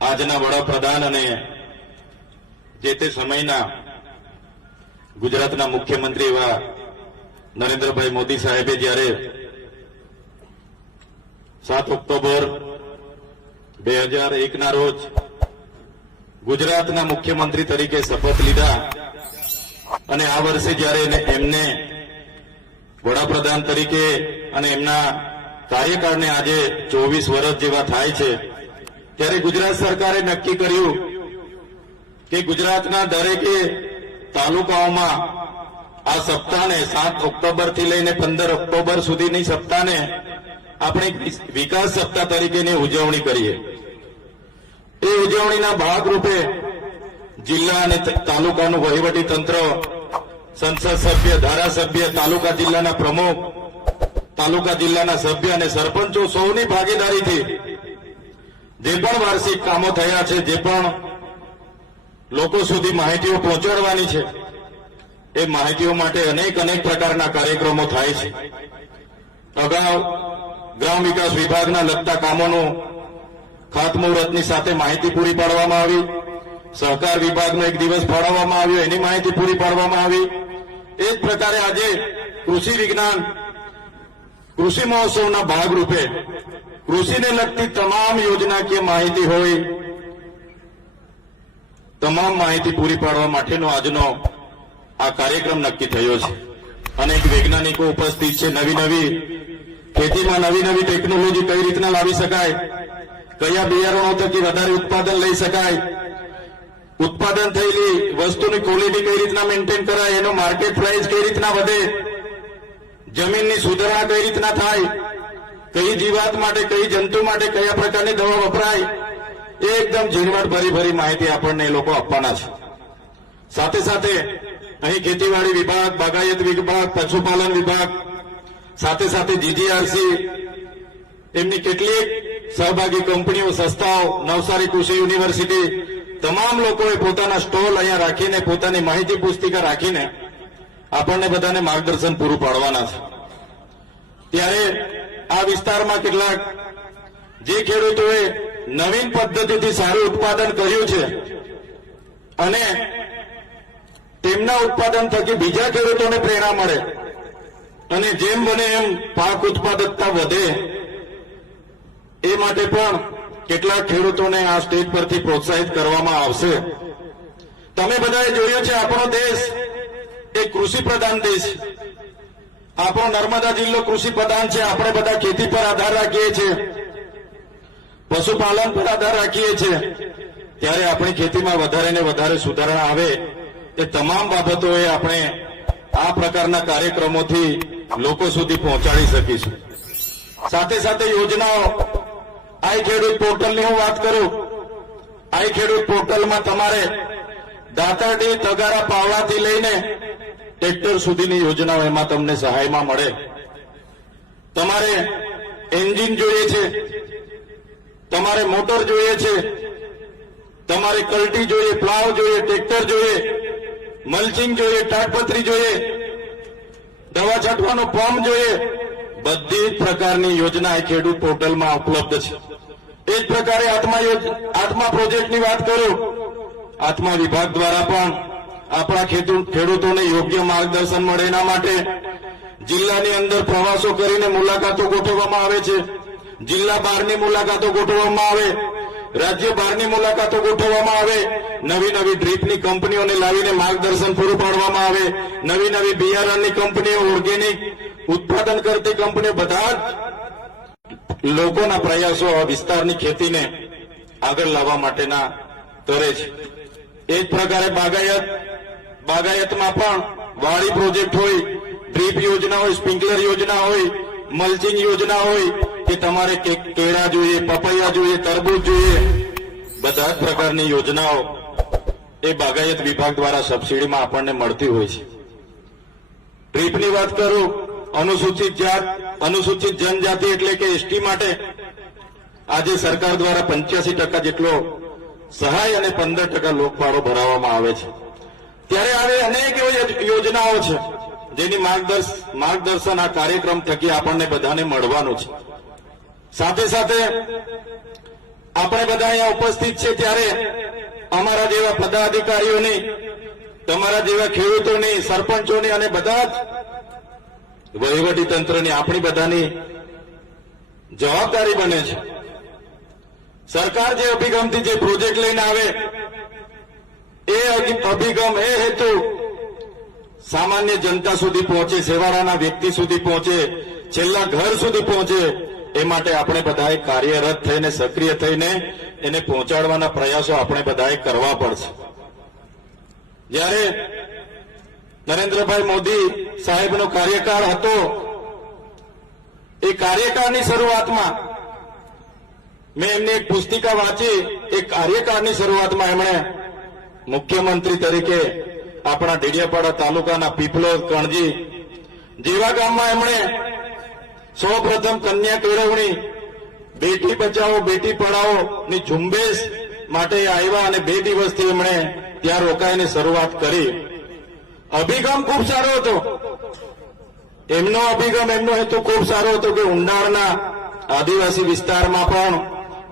આજના વડાપ્રધાન અને જે તે સમયના ગુજરાતના મુખ્યમંત્રી એવા નરેન્દ્રભાઈ મોદી સાહેબે જ્યારે 7 ઓક્ટોબર 2001 ના રોજ ગુજરાતના મુખ્યમંત્રી તરીકે શપથ લીધા અને આ વર્ષે જ્યારે એમને વડાપ્રધાન તરીકે અને એમના કાર્યકાળને આજે 24 વર્ષ જેવા થાય છે, ત્યારે ગુજરાત સરકારે નક્કી કર્યું કે ગુજરાતના દરેકે તાલુકાઓમાં આ સપ્તાહને 7 ઓક્ટોબરથી લઈને 15 ઓક્ટોબર સુધીની સપ્તાહને આપણે વિકાસ સપ્તાહ તરીકેની ઉજવણી કરીએ. એ ઉજવણીના ભાગરૂપે જિલ્લા અને તાલુકાનું વહીવટી તંત્ર, સંસદ સભ્ય, ધારાસભ્ય, તાલુકા જિલ્લાના પ્રમુખ, તાલુકા જિલ્લાના સભ્ય અને સરપંચો સૌની ભાગીદારીથી જે પણ વાર્ષિક કામો થયા છે, જે પણ લોકો સુધી માહિતીઓ પહોંચાડવાની છે, એ માહિતીઓ માટે અનેક પ્રકારના કાર્યક્રમો થાય છે. અગાઉ ગ્રામ વિકાસ વિભાગના લગતા કામોનું ખાતમુહૂર્તની સાથે માહિતી પૂરી પાડવામાં આવી. સહકાર વિભાગનો એક દિવસ ફાળવવામાં આવ્યો, એની માહિતી પૂરી પાડવામાં આવી. એ જ પ્રકારે આજે કૃષિ વિજ્ઞાન કૃષિ મહોત્સવના ભાગરૂપે કૃષિને લગતી તમામ યોજનાકીય માહિતી હોય, તમામ માહિતી પૂરી પાડવા માટેનો આજનો આ કાર્યક્રમ નક્કી થયો છે. અનેક વૈજ્ઞાનિકો ઉપસ્થિત છે. નવી ખેતીમાં નવી ટેકનોલોજી કઈ રીતના લાવી શકાય, કયા બિયારણો થકી વધારે ઉત્પાદન લઈ શકાય, ઉત્પાદન થયેલી વસ્તુની ક્વોલિટી કઈ રીતના મેન્ટેન કરાય, એનો માર્કેટ પ્રાઇસ કઈ રીતના વધે, જમીનની સુધારણા કઈ રીતના થાય, કઈ જીવાત માટે, કઈ જંતુ માટે કયા પ્રકારની દવા વપરાય, એ એકદમ ઝીણવટ ભરી માહિતી આપણને એ લોકો આપવાના છે. સાથે સાથે અહીં ખેતીવાડી વિભાગ, બાગાયત વિભાગ, પશુપાલન વિભાગ, સાથે જીજીઆરસી, એમની કેટલીક સહભાગી કંપનીઓ, સંસ્થાઓ, નવસારી કૃષિ યુનિવર્સિટી, તમામ લોકોએ પોતાના સ્ટોલ અહીંયા રાખીને, પોતાની માહિતી પુસ્તિકા રાખીને આપણને બધાને માર્ગદર્શન પૂરું પાડવાના છે. ત્યારે આ વિસ્તારમાં કેટલાક જે ખેડૂતોએ નવીન પદ્ધતિથી સારું ઉત્પાદન કર્યું છે અને તેમના ઉત્પાદન થકી બીજા ખેડૂતોને પ્રેરણા મળે અને જેમ બને એમ પાક ઉત્પાદકતા વધે, એ માટે પણ કેટલાક ખેડૂતોને આ સ્ટેજ પરથી પ્રોત્સાહિત કરવામાં આવશે. તમે બધાએ જોયું છે, આપણો દેશ એક કૃષિ પ્રધાન દેશ છે. આપણો નર્મદા જિલ્લો કૃષિ પ્રધાન છે. આપણે બધા ખેતી પર આધાર રાખીએ છીએ, પશુપાલન પર આધાર રાખીએ છીએ. ત્યારે આપણી ખેતીમાં વધારે ને વધારે સુધારણા આવે, એ તમામ બાબતોએ આપણે આ પ્રકારના કાર્યક્રમોથી લોકો સુધી પહોંચાડી શકીશું. સાથે યોજનાઓ, આઈ ખેડૂત પોર્ટલની હું વાત કરું, આઈ ખેડૂત પોર્ટલમાં તમારે દાતરડી, તગારા, પાવડાથી લઈને ટ્રેક્ટર સુધીની યોજનાઓ એમાં તમને સહાયમાં મળે. તમારે એન્જિન જોઈએ છે, તમારે મોટર જોઈએ છે, તમારે કલ્ટી જોઈએ, પ્લાવ જોઈએ, ટ્રેક્ટર જોઈએ, મલ્ચિંગ જોઈએ, તાડપત્રી જોઈએ, દવા છાંટવાનો પંપ જોઈએ, બધી જ પ્રકારની યોજના એ ખેડૂત પોર્ટલમાં ઉપલબ્ધ છે. એ જ પ્રકારે આત્મા પ્રોજેક્ટની વાત કરું, આત્મા વિભાગ દ્વારા પણ આપણા ખેડૂતોને યોગ્ય માર્ગદર્શન મળે એના માટે જિલ્લાની અંદર પ્રવાસો કરીને મુલાકાતો ગોઠવવામાં આવે છે. જિલ્લા બહારની મુલાકાતો ગોઠવવામાં આવે, રાજ્ય બહારની મુલાકાતો ગોઠવવામાં આવે. નવી ડ્રીપની કંપનીઓને લાવીને માર્ગદર્શન પૂરું પાડવામાં આવે. નવી બિયારણની કંપનીઓ, ઓર્ગેનિક ઉત્પાદન કરતી કંપનીઓ, બધા જ લોકોના પ્રયાસો આ વિસ્તારની ખેતીને આગળ લાવવા માટેના કરે છે. એ જ પ્રકારે બાગાયતમાં પણ વાડી પ્રોજેક્ટ હોય, ડ્રીપ યોજના હોય, સ્પ્રિંકલર યોજના હોય, મલ્ચિંગ યોજના હોય, કે તમારે કેળા જોઈએ, પપૈયા જોઈએ, તરબૂચ જોઈએ, બધા જ પ્રકારની યોજનાઓ એ બાગાયત વિભાગ દ્વારા સબસિડીમાં આપણને મળતી હોય છે. ડ્રીપની વાત કરું, અનુસૂચિત જનજાતિ એટલે કે એસટી માટે આજે સરકાર દ્વારા 85% જેટલો સહાય અને 15% લોકફાળો ભરાવવામાં આવે છે. ત્યારે આવી અનેક યોજનાઓ છે જેની માર્ગદર્શન આ કાર્યક્રમ થકી આપણને બધાને મળવાનું છે. સાથે આપણે બધા અહીંયા ઉપસ્થિત છે ત્યારે અમારા જેવા પદાધિકારીઓની, તમારા જેવા ખેડૂતોની, સરપંચોની અને બધા જ વહીવટી તંત્રની આપણી બધાની જવાબદારી બને છે. સરકાર જે અભિગમથી જે પ્રોજેક્ટ લઈને આવે એ અભિગમ, એ હેતુ સામાન્ય જનતા સુધી પહોંચે, સેવાળાના વ્યક્તિ સુધી પહોંચે, છેલ્લા ઘર સુધી પહોંચે, એ માટે આપણે બધાએ કાર્યરત થઈને, સક્રિય થઈને એને પહોંચાડવાના પ્રયાસો આપણે બધાએ કરવા પડશે. જ્યારે નરેન્દ્રભાઈ મોદી સાહેબનો કાર્યકાળ હતો, એ કાર્યકાળની શરૂઆતમાં મેં એમની એક પુસ્તિકા વાંચી. એ કાર્યકાળની શરૂઆતમાં એમણે મુખ્યમંત્રી તરીકે આપણા ડેડિયાપાડા તાલુકાના પીપલોદ, કણજી જેવા ગામમાં એમણે સૌપ્રથમ કન્યા કેળવણી, બેટી બચાવો બેટી પઢાઓ ની ઝુંબેશ માટે આવ્યા અને 2 દિવસથી એમણે ત્યાં રોકાઈને શરૂઆત કરી. અભિગમ ખૂબ સારો હતો એમનો. અભિગમ, એમનો હેતુ ખૂબ સારો હતો કે ઉંડાળના આદિવાસી વિસ્તારમાં પણ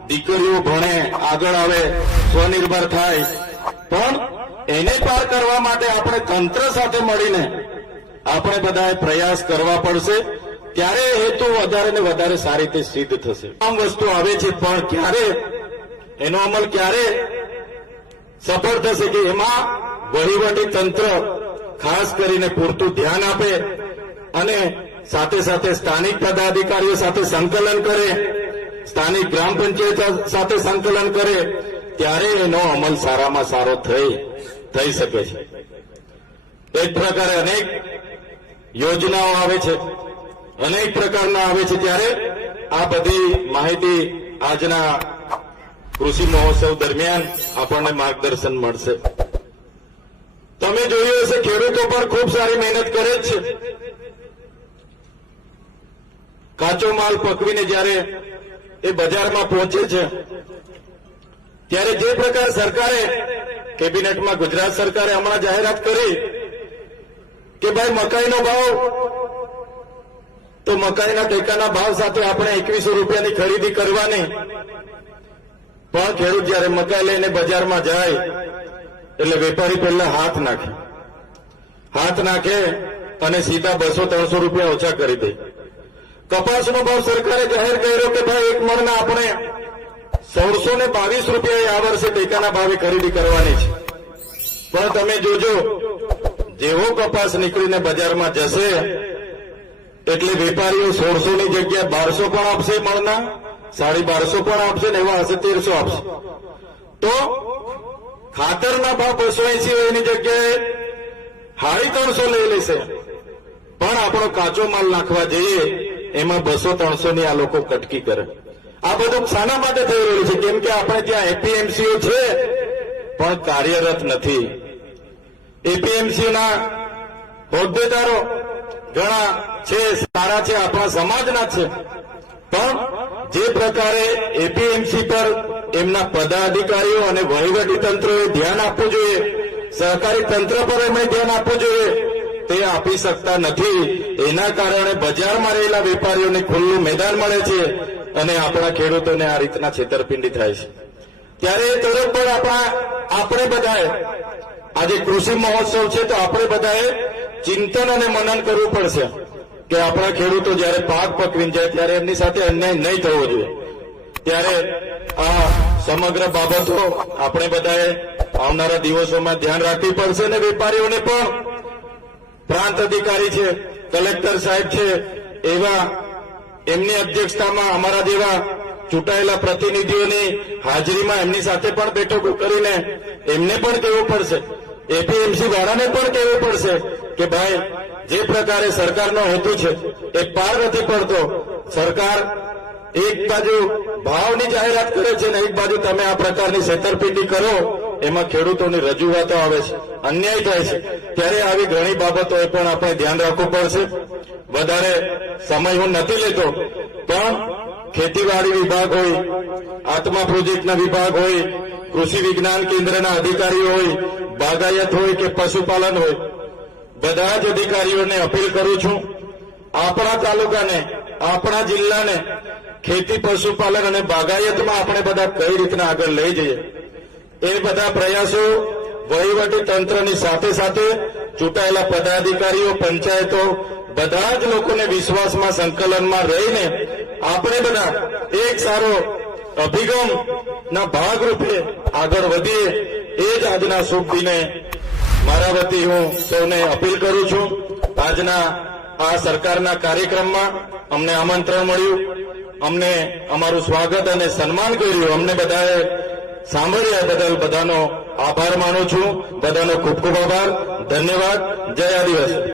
દીકરીઓ ભણે, આગળ આવે, સ્વનિર્ભર થાય. પણ એને પાર કરવા માટે આપણે તંત્ર સાથે મળીને આપણે બધાએ પ્રયાસ કરવા પડશે. ત્યારે હેતુ વધારે ને વધારે સારી રીતે સિદ્ધ થશે. આમ વસ્તુ આવે છે, પણ ક્યારે એનો અમલ ક્યારે સફળ થશે કે એમાં વહીવટી તંત્ર ખાસ કરીને પૂરતું ધ્યાન આપે અને સાથે સાથે સ્થાનિક પદાધિકારીઓ સાથે સંકલન કરે, સ્થાનિક ગ્રામ પંચાયત સાથે સંકલન કરે, ત્યારે એનો અમલ સારામાં સારો થઈ શકે છે. એક પ્રકારે અનેક યોજનાઓ આવે છે, અનેક પ્રકારના આવે છે. ત્યારે આ બધી માહિતી આજના કૃષિ મહોત્સવ દરમિયાન આપણને માર્ગદર્શન મળશે. તમે જોયું હશે, ખેડૂતો પણ ખૂબ સારી મહેનત કરે જ છે. કાચો માલ પકવીને જ્યારે એ બજારમાં પહોંચે છે, ત્યારે જે પ્રકાર સરકારે કેબિનેટમાં ગુજરાત સરકારે હમણાં જાહેરાત કરી કે ભાઈ મકાઈનો ભાવ, તો મકાઈના ટેકાના ભાવ સાથે આપણે 2100 રૂપિયાની ખરીદી કરવાની. પણ ખેડૂત જયારે મકાઈ લઈને બજારમાં જાય એટલે વેપારી પહેલા હાથ નાખે અને સીધા 200-300 રૂપિયા ઓછા કરી દે. કપાસનો ભાવ સરકારે જાહેર કર્યો કે ભાઈ એક મણના આપણે 1622 રૂપિયા આ વર્ષે ટેકાના ભાવે ખરીદી કરવાની છે. પણ તમે જોજો, જેવો કપાસ નીકળીને બજારમાં જશે એટલે વેપારીઓ 1600 ની જગ્યાએ 1200 પણ આપશે, મણના 1250 પણ આપશે ને એવા હશે 1300 આપશે. તો ખાતરના ભાવ 280 હોય એની જગ્યાએ 350 લઈ લેશે. પણ આપણો કાચો માલ નાખવા જઈએ એમાં 200-300 ની આ લોકો કટકી કરે. આ બધું શાના માટે થઈ રહ્યું છે? કેમ કે આપણે ત્યાં એપીએમસીઓ છે પણ કાર્યરત નથી. એપીએમસીના હોદ્દેદારો ઘણા છે, સારા છે, આપણા સમાજના છે, પણ જે પ્રકારે એપીએમસી પર એમના પદાધિકારીઓ અને વહીવટી તંત્રોએ ધ્યાન આપવું જોઈએ, સહકારી તંત્ર પર એમણે ધ્યાન આપવું જોઈએ, તે આપી શકતા નથી. એના કારણે બજારમાં રહેલા વેપારીઓને ખુલ્લું મેદાન મળે છે અને આપણા ખેડૂતોને આ રીતના છેતરપિંડી થાય છે. ત્યારે તરફ પણ આપણે બધાએ આજે કૃષિ મહોત્સવ છે તો આપણે બધાએ ચિંતન અને મનન કરવું પડશે કે આપણા ખેડૂતો જયારે પાક પકવીને જાય ત્યારે એમની સાથે અન્યાય નહીં થવો જોઈએ. ત્યારે આ સમગ્ર બાબતો આપણે બધાએ આવનારા દિવસોમાં ધ્યાન રાખવી પડશે અને વેપારીઓને પણ પ્રાંત અધિકારી છે, કલેક્ટર સાહેબ છે, એવા એમની અધ્યક્ષતામાં અમારા જેવા ચૂંટાયેલા પ્રતિનિધિઓની હાજરીમાં એમની સાથે પણ બેઠકો કરીને એમને પણ કહેવું પડશે, એપીએમસી વાળાને પણ કહેવું પડશે કે ભાઈ જે પ્રકારે સરકારનો હેતુ છે એ પાર નથી પડતો. સરકાર એક બાજુ ભાવની જાહેરાત કરે છે ને એક બાજુ તમે આ પ્રકારની છેતરપિંડી કરો, એમાં ખેડૂતોની રજૂઆતો આવે છે, અન્યાય થાય છે. ત્યારે આવી ઘણી બાબતોએ પણ આપણે ધ્યાન રાખવું પડશે. વધારે સમય હું નથી લેતો, પણ ખેતીવાડી વિભાગ હોય, આત્મા પ્રોજેક્ટના વિભાગ હોય, કૃષિ વિજ્ઞાન કેન્દ્રના અધિકારીઓ હોય, બાગાયત હોય કે પશુપાલન હોય, બધા જ અધિકારીઓને અપીલ કરું છું, આપણા તાલુકાને, આપણા જિલ્લાને ખેતી પશુપાલન અને બાગાયતમાં આપણે બધા કઈ રીતના આગળ લઈ જઈએ એ બધા પ્રયાસો વહીવટી તંત્રની સાથે સાથે ચૂંટાયેલા પદાધિકારીઓ પંચાયતો બધા જ લોકોને વિશ્વાસમાં સંકલનમાં રહીને આપણે બધા એક સારો અભિગમના ભાગરૂપે આગળ વધીએ એ જ આજના શુભ દિને મારા વતી હું સૌને અપીલ કરું છું. આજના આ સરકારના કાર્યક્રમમાં અમને આમંત્રણ મળ્યું, અમને અમારું સ્વાગત અને સન્માન કર્યું, અમને બધાએ સાંભળ્યા બદલ બધાનો આભાર માનું છું. બધાનો ખૂબ ખૂબ આભાર. ધન્યવાદ. જય આદિવાસી.